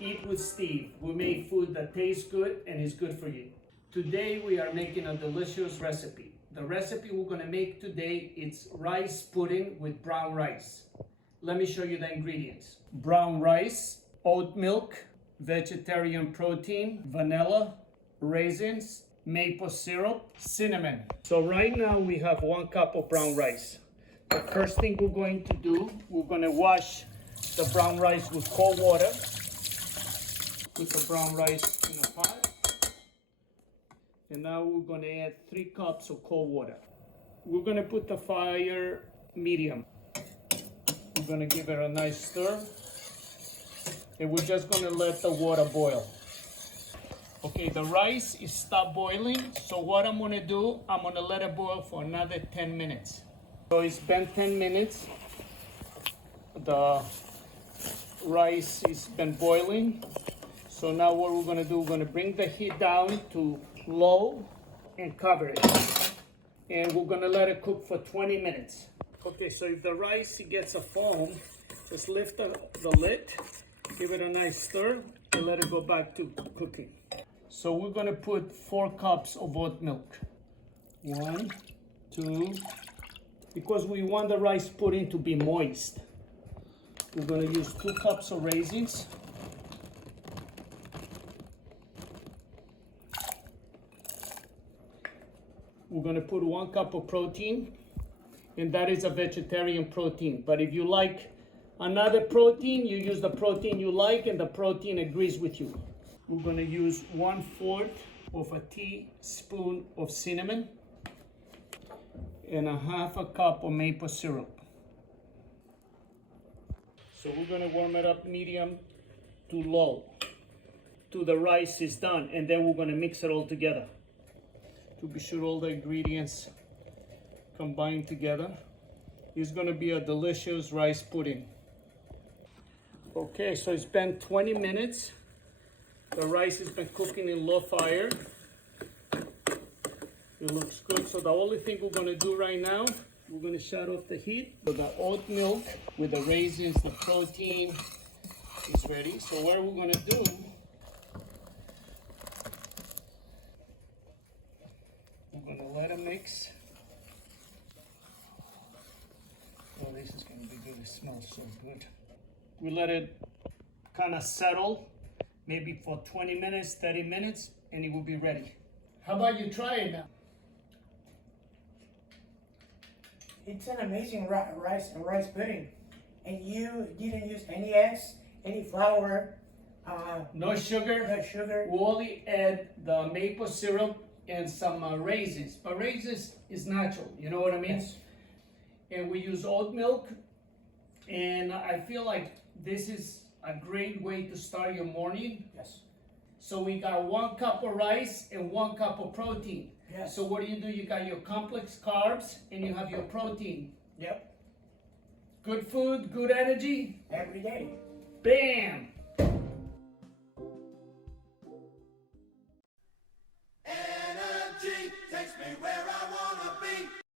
Eat with Steve. We make food that tastes good and is good for you. Today we are making a delicious recipe. The recipe we're going to make today is rice pudding with brown rice. Let me show you the ingredients. Brown rice, oat milk, vegetarian protein, vanilla, raisins, maple syrup, cinnamon. So right now we have 1 cup of brown rice. The first thing we're going to do, we're going to wash the brown rice with cold water. Put the brown rice in a pot. And now we're going to add 3 cups of cold water. We're going to put the fire medium. We're going to give it a nice stir. And we're just going to let the water boil. Okay, the rice is stopped boiling. So what I'm going to do, I'm going to let it boil for another 10 minutes. So it's been 10 minutes. The rice has been boiling. So now what we're going to do, we're going to bring the heat down to low and cover it. And we're going to let it cook for 20 minutes. Okay, so if the rice gets a foam, just lift the lid, give it a nice stir, and let it go back to cooking. So we're going to put 4 cups of oat milk. 1, 2, because we want the rice pudding to be moist. We're going to use 2 cups of raisins. We're going to put 1 cup of protein, and that is a vegetarian protein. But if you like another protein, you use the protein you like and the protein agrees with you. We're going to use 1/4 of a teaspoon of cinnamon and 1/2 cup of maple syrup. So we're going to warm it up medium to low till the rice is done, and then we're going to mix it all together to be sure all the ingredients combine together. It's going to be a delicious rice pudding. Okay, so it's been 20 minutes. The rice has been cooking in low fire. It looks good. So the only thing we're going to do right now, we're going to shut off the heat. So the oat milk with the raisins, the protein is ready. So what we're going to do, we're going to let it mix. Oh, this is going to be good. It smells so good. We let it kind of settle, maybe for 20 minutes, 30 minutes, and it will be ready. How about you try it now? It's an amazing rice pudding. And you didn't use any eggs, any flour, No sugar. no sugar. We only add the maple syrup and some raisins. But raisins is natural, you know what I mean? Yes. And we use oat milk. And I feel like this is a great way to start your morning. Yes. So we got 1 cup of rice and 1 cup of protein. Yes. So what do? You got your complex carbs and you have your protein. Yep. Good food, good energy. Every day. Bam!